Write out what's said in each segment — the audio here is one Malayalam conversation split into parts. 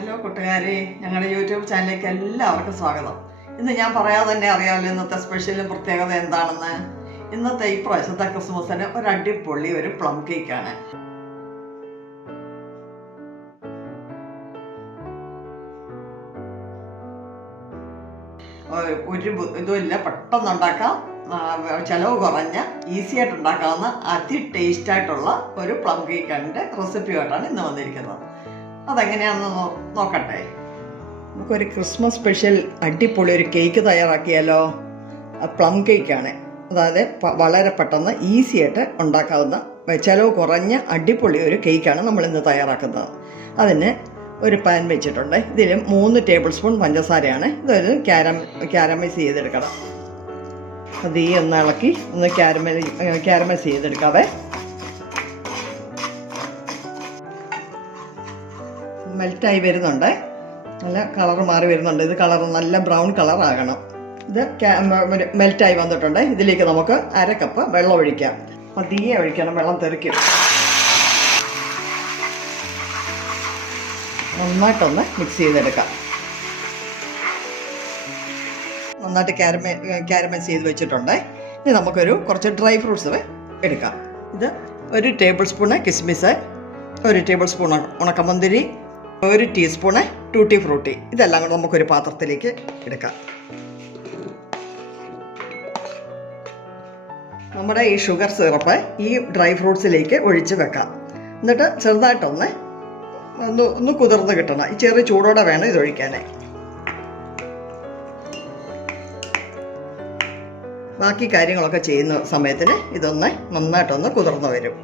ഹലോ കൂട്ടുകാരെ, ഞങ്ങളുടെ യൂട്യൂബ് ചാനലിലേക്ക് എല്ലാവർക്കും സ്വാഗതം. ഇന്ന് ഞാൻ പറയാതെ തന്നെ അറിയാമല്ലോ ഇന്നത്തെ സ്പെഷ്യലും പ്രത്യേകത എന്താണെന്ന്. ഇന്നത്തെ ഈ പ്രാവശ്യത്തെ ക്രിസ്മസിന് ഒരു അടിപൊളി ഒരു പ്ലം കേക്കാണ്. ഒരു ഇതുമില്ല, പെട്ടെന്ന് ഉണ്ടാക്കാം, ചിലവ് കുറഞ്ഞ ഈസി ആയിട്ട് ഉണ്ടാക്കാവുന്ന ടേസ്റ്റായിട്ടുള്ള ഒരു പ്ലം കേക്കിൻ്റെ റെസിപ്പിയായിട്ടാണ് ഇന്ന് വന്നിരിക്കുന്നത്. അതെങ്ങനെയാണെന്ന് നോക്കട്ടെ. നമുക്കൊരു ക്രിസ്മസ് സ്പെഷ്യൽ അടിപൊളി ഒരു കേക്ക് തയ്യാറാക്കിയാലോ. പ്ലം കേക്കാണ്. അതായത് വളരെ പെട്ടെന്ന് ഈസി ആയിട്ട് ഉണ്ടാക്കാവുന്ന ചിലവ് കുറഞ്ഞ അടിപൊളി ഒരു കേക്കാണ് നമ്മളിന്ന് തയ്യാറാക്കുന്നത്. അതിന് ഒരു പാൻ വെച്ചിട്ടുണ്ട്. ഇതിൽ 3 ടേബിൾ സ്പൂൺ പഞ്ചസാരയാണ്. ഇതൊരു ക്യാരമൈസ് ചെയ്തെടുക്കണം. അത് ഒന്ന് ഇളക്കി ഒന്ന് ക്യാരമൈസ് ചെയ്തെടുക്കാവേ. മെൽറ്റായി വരുന്നുണ്ട്, നല്ല കളർ മാറി വരുന്നുണ്ട്. ഇത് കളർ നല്ല ബ്രൗൺ കളർ ആകണം. ഇത് മെൽറ്റായി വന്നിട്ടുണ്ട്. ഇതിലേക്ക് നമുക്ക് 1/2 കപ്പ് വെള്ളം ഒഴിക്കാം. പതിയെ ഒഴിക്കണം, വെള്ളം തെറിക്കും. നന്നായിട്ടൊന്ന് മിക്സ് ചെയ്തെടുക്കാം. നന്നായിട്ട് ക്യാരമൈസ് ചെയ്ത് വെച്ചിട്ടുണ്ട്. ഇനി നമുക്കൊരു കുറച്ച് ഡ്രൈ ഫ്രൂട്ട്സ് എടുക്കാം. ഇത് 1 ടേബിൾ സ്പൂണ് കിസ്മിസ്, 1 ടേബിൾ സ്പൂൺ ഉണക്കമുന്തിരി, 1 ടീസ്പൂണ് ടൂട്ടി ഫ്രൂട്ടി. ഇതെല്ലാം കൂടെ നമുക്കൊരു പാത്രത്തിലേക്ക് എടുക്കാം. നമ്മുടെ ഈ ഷുഗർ സിറപ്പ് ഈ ഡ്രൈ ഫ്രൂട്ട്സിലേക്ക് ഒഴിച്ച് വെക്കാം. എന്നിട്ട് ചെറുതായിട്ടൊന്ന് കുതിർന്ന് കിട്ടണം. ഈ ചെറിയ ചൂടോടെ വേണം ഇത് ഒഴിക്കാനായി. ബാക്കി കാര്യങ്ങളൊക്കെ ചെയ്യുന്ന സമയത്തിന് ഇതൊന്ന് നന്നായിട്ടൊന്ന് കുതിർന്ന് വരും.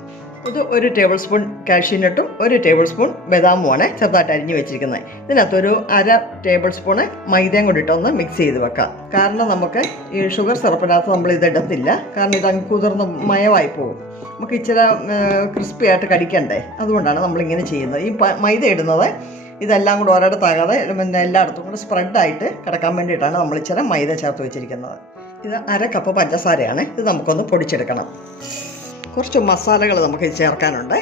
ഇത് 1 ടേബിൾ സ്പൂൺ കാഷ്യൂനട്ടും 1 ടേബിൾ സ്പൂൺ ബദാമുമാണ് ചെറുതായിട്ട് അരിഞ്ഞ് വെച്ചിരിക്കുന്നത്. ഇതിനകത്തൊരു 1/2 ടേബിൾ സ്പൂണ് മൈദയും കൂടി ഇട്ടൊന്ന് മിക്സ് ചെയ്ത് വെക്കാം. കാരണം നമുക്ക് ഈ ഷുഗർ സിറപ്പിനകത്ത് നമ്മൾ ഇതിടത്തില്ല. കാരണം ഇതങ്ങ് കുതിർന്ന് മയമായി പോകും. നമുക്ക് ഇച്ചിരി ക്രിസ്പി ആയിട്ട് കടിക്കണ്ടേ, അതുകൊണ്ടാണ് നമ്മളിങ്ങനെ ചെയ്യുന്നത്. ഈ മൈദ ഇടുന്നത് ഇതെല്ലാം കൂടെ ഒരിടത്താകാതെ എല്ലായിടത്തും കൂടെ സ്പ്രെഡായിട്ട് കിടക്കാൻ വേണ്ടിയിട്ടാണ് നമ്മൾ ഇച്ചിരി മൈദ ചേർത്ത് വെച്ചിരിക്കുന്നത്. ഇത് 1/2 കപ്പ് പഞ്ചസാരയാണ്. ഇത് നമുക്കൊന്ന് പൊടിച്ചെടുക്കണം. കുറച്ച് മസാലകൾ നമുക്ക് ചേർക്കാനുണ്ട്.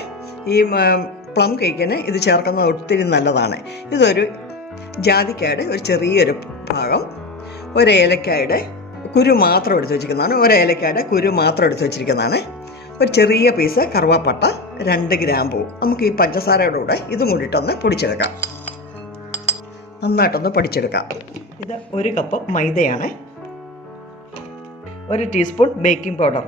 ഈ പ്ലം കേക്കിന് ഇത് ചേർക്കുന്നത് ഒത്തിരി നല്ലതാണ്. ഇതൊരു ജാതിക്കായുടെ ഒരു ചെറിയൊരു ഭാഗം, 1 ഏലക്കായുടെ കുരു മാത്രം എടുത്ത് വെച്ചിരിക്കുന്നതാണ്. 1 ഏലക്കായുടെ കുരു മാത്രം എടുത്ത് വെച്ചിരിക്കുന്നതാണ്. ഒരു ചെറിയ പീസ് കറുവാപ്പട്ട, 2 ഗ്രാമ്പൂ. നമുക്ക് ഈ പഞ്ചസാരയുടെ കൂടെ ഇതും കൂടിയിട്ടൊന്ന് പൊടിച്ചെടുക്കാം. നന്നായിട്ടൊന്ന് പൊടിച്ചെടുക്കാം. ഇത് 1 കപ്പ് മൈദയാണ്, 1 teaspoon baking powder,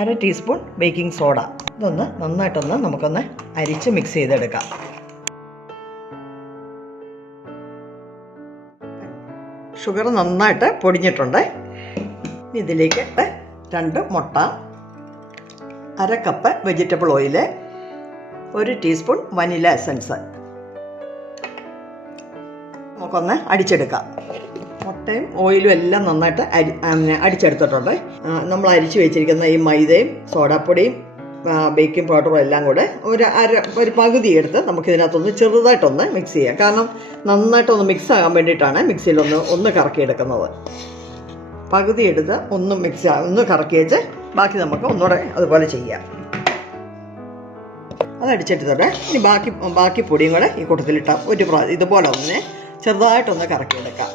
1/2 teaspoon baking soda. ഇതൊന്ന് നന്നായിട്ടൊന്ന് നമുക്കൊന്ന് അരിച്ച് മിക്സ് ചെയ്തെടുക്കാം. ഷുഗർ നന്നായിട്ട് പൊടിഞ്ഞിട്ടുണ്ട്. ഇതിലേക്ക് 2 മുട്ട, 1/2 cup vegetable oil, 1 teaspoon vanilla essence നമുക്കൊന്ന് അടിച്ചെടുക്കാം. മുട്ടയും ഓയിലും എല്ലാം നന്നായിട്ട് അടിച്ചെടുത്തിട്ടുണ്ട്. നമ്മൾ അരിച്ചു വെച്ചിരിക്കുന്ന ഈ മൈദയും സോഡാപ്പൊടിയും ബേക്കിംഗ് പൗഡറും എല്ലാം കൂടെ ഒരു പകുതി എടുത്ത് നമുക്കിതിനകത്തൊന്ന് ചെറുതായിട്ടൊന്ന് മിക്സ് ചെയ്യാം. കാരണം നന്നായിട്ടൊന്ന് മിക്സ് ആകാൻ വേണ്ടിയിട്ടാണ് മിക്സിയിലൊന്ന് കറക്കിയെടുക്കുന്നത്. പകുതി എടുത്ത് ഒന്ന് കറക്കി വെച്ച് ബാക്കി നമുക്ക് ഒന്നുകൂടെ അതുപോലെ ചെയ്യാം. അതടിച്ചെടുത്തോട്ടെ. ഇനി ബാക്കി പൊടിയും കൂടെ ഈ കൂട്ടത്തിലിട്ടാൽ ഇതുപോലെ ഒന്ന് ചെറുതായിട്ടൊന്ന് കറക്കിയെടുക്കാം.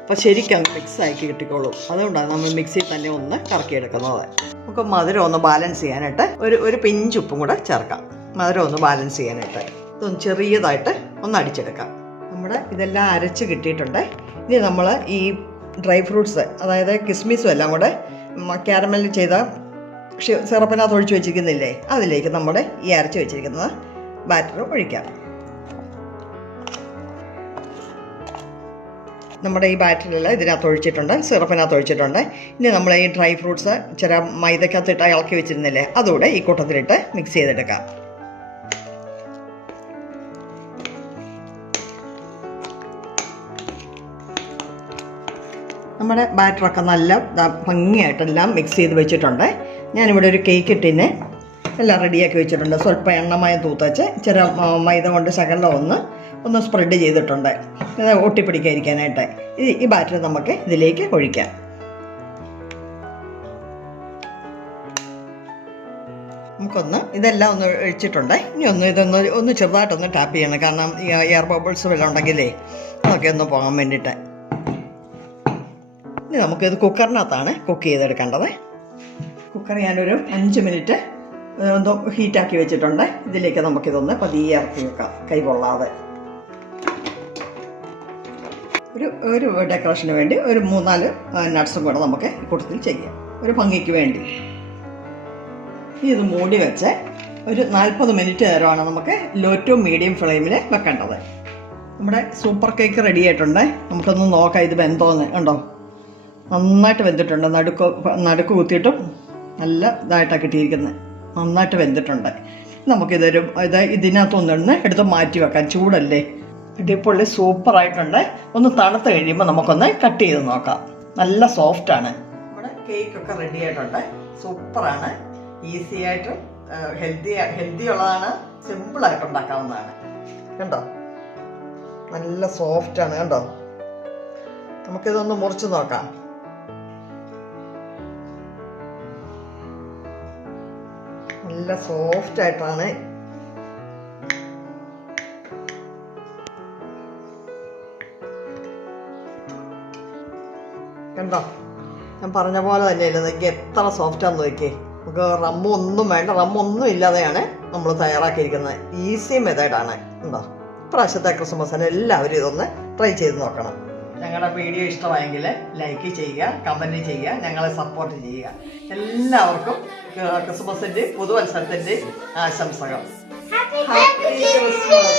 അപ്പോൾ ശരിക്കും മിക്സാക്കി കിട്ടിക്കോളും. അതുകൊണ്ടാണ് നമ്മൾ മിക്സിയിൽ തന്നെ ഒന്ന് കറക്കിയെടുക്കുന്നത്. നമുക്ക് മധുരം ഒന്ന് ബാലൻസ് ചെയ്യാനായിട്ട് ഒരു പിഞ്ച് ഉപ്പും കൂടെ ചേർക്കാം. മധുരം ഒന്ന് ബാലൻസ് ചെയ്യാനായിട്ട് ഇതൊന്ന് ചെറിയതായിട്ട് ഒന്ന് അടിച്ചെടുക്കാം. നമ്മുടെ ഇതെല്ലാം അരച്ച് കിട്ടിയിട്ടുണ്ട്. ഇനി നമ്മൾ ഈ ഡ്രൈ ഫ്രൂട്ട്സ്, അതായത് കിസ്മിസും എല്ലാം കൂടെ ക്യാരമൽ ചെയ്ത സിറപ്പിനകത്ത് ഒഴിച്ച് വെച്ചിരിക്കുന്നില്ലേ, അതിലേക്ക് നമ്മുടെ ഈ അരച്ച് വെച്ചിരിക്കുന്ന ബാറ്റർ ഒഴിക്കാം. നമ്മുടെ ഈ ബാറ്ററിൽ ഇതിനകത്ത് ഒഴിച്ചിട്ടുണ്ട്, സിറപ്പിനകത്ത് ഒഴിച്ചിട്ടുണ്ട്. ഇനി നമ്മൾ ഈ ഡ്രൈ ഫ്രൂട്ട്സ് മൈദക്കകത്തിട്ട് ഇളക്കി വെച്ചിരുന്നില്ലേ, അതുകൂടെ ഈ കൂട്ടത്തിലിട്ട് മിക്സ് ചെയ്തെടുക്കാം. നമ്മുടെ ബാറ്ററൊക്കെ നല്ല ഭംഗിയായിട്ടെല്ലാം മിക്സ് ചെയ്ത് വെച്ചിട്ടുണ്ട്. ഞാനിവിടെ ഒരു കേക്ക് ടിന്ന് എല്ലാം റെഡിയാക്കി വെച്ചിട്ടുണ്ട്. സ്വല്പം എണ്ണമയം തൂത്തച്ച് ചില മൈദ കൊണ്ട് ശകലം ഒന്ന് സ്പ്രെഡ് ചെയ്തിട്ടുണ്ട്, ഒട്ടിപ്പിടിക്കാതിരിക്കാനായിട്ട്. ഈ ബാറ്റർ നമുക്ക് ഇതിലേക്ക് ഒഴിക്കാം. നമുക്കൊന്ന് ഇതെല്ലാം ഒന്ന് ഒഴിച്ചിട്ടുണ്ട്. ഇനി ഇതൊന്ന് ചെറുതായിട്ടൊന്ന് ടാപ്പ് ചെയ്യണം, കാരണം ഈ എയർ ബബിൾസ് വല്ലതും ഉണ്ടെങ്കിലേ അതൊക്കെ ഒന്ന് പോകാൻ വേണ്ടിയിട്ട്. ഇനി നമുക്കിത് കുക്കറിനകത്താണ് കുക്ക് ചെയ്തെടുക്കേണ്ടത്. കുക്കർ ഞാനൊരു 5 മിനിറ്റ് ഒന്ന് ഹീറ്റാക്കി വെച്ചിട്ടുണ്ട്. ഇതിലേക്ക് നമുക്കിതൊന്ന് പതിയെ ഇറക്കി വെക്കാം, കൈ പൊള്ളാതെ. ഒരു ഡെക്കറേഷന് വേണ്ടി ഒരു 3-4 നട്ട്സും കൂടെ നമുക്ക് കൂട്ടത്തിൽ ചെയ്യാം, ഒരു ഭംഗിക്ക് വേണ്ടി. ഇത് മൂടി വെച്ച് ഒരു 40 മിനിറ്റ് നേരമാണ് നമുക്ക് ലോ ടു മീഡിയം ഫ്ലെയിമിൽ വെക്കേണ്ടത്. നമ്മുടെ സൂപ്പർ കേക്ക് റെഡി ആയിട്ടുണ്ട്. നമുക്കൊന്ന് നോക്കാം ഇത് വെന്തോന്ന്. ഉണ്ടോ, നന്നായിട്ട് വെന്തിട്ടുണ്ട്. നടുക്ക് കുത്തിയിട്ടും നല്ല ഇതായിട്ടാണ് കിട്ടിയിരിക്കുന്നത്. നന്നായിട്ട് വെന്തിട്ടുണ്ട്. ഇതിനകത്തൊന്ന് എടുത്ത് മാറ്റി വെക്കാം, ചൂടല്ലേ. ഇടിപ്പൊള്ളി സൂപ്പറായിട്ടുണ്ട്. ഒന്ന് തണുത്ത് കഴിയുമ്പോൾ നമുക്കൊന്ന് കട്ട് ചെയ്ത് നോക്കാം. നല്ല സോഫ്റ്റാണ്. നമ്മുടെ കേക്കൊക്കെ റെഡി ആയിട്ടുണ്ട്. സൂപ്പറാണ്. ഈസി ആയിട്ടും ഹെൽത്തി ഉള്ളതാണ്. സിമ്പിളായിട്ട് ഉണ്ടാക്കാവുന്നതാണ്. കണ്ടോ, നല്ല സോഫ്റ്റാണ്. കണ്ടോ, നമുക്കിതൊന്ന് മുറിച്ച് നോക്കാം. നല്ല സോഫ്റ്റായിട്ടാണ്. കണ്ടോ, ഞാൻ പറഞ്ഞ പോലെ തന്നെയല്ലേ, നിങ്ങൾക്ക് എത്ര സോഫ്റ്റാന്ന് നോക്കിയേ. നമുക്ക് റമ്മൊന്നും വേണ്ട, റമ്മൊന്നും ഇല്ലാതെയാണ് നമ്മൾ തയ്യാറാക്കിയിരിക്കുന്നത്. ഈസി മെത്തേഡാണ്. ഉണ്ടോ, ഇപ്രാവശ്യത്തെ ക്രിസ്മസിന് എല്ലാവരും ഇതൊന്ന് ട്രൈ ചെയ്ത് നോക്കണം. ഞങ്ങളുടെ വീഡിയോ ഇഷ്ടമായെങ്കിൽ ലൈക്ക് ചെയ്യുക, കമൻറ്റ് ചെയ്യുക, ഞങ്ങളെ സപ്പോർട്ട് ചെയ്യുക. എല്ലാവർക്കും ക്രിസ്മസിൻ്റെയും പുതുവത്സരത്തിൻ്റെയും ആശംസകൾ. Happy Christmas.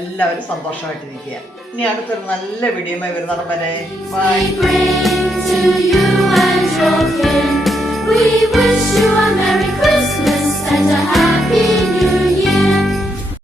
എല്ലാവരും സന്തോഷമായിട്ടിരിക്കുക. ഇനി അടുത്തൊരു നല്ല വീഡിയോയുമായി വരുന്നിടം വരെ by. We wish you a Merry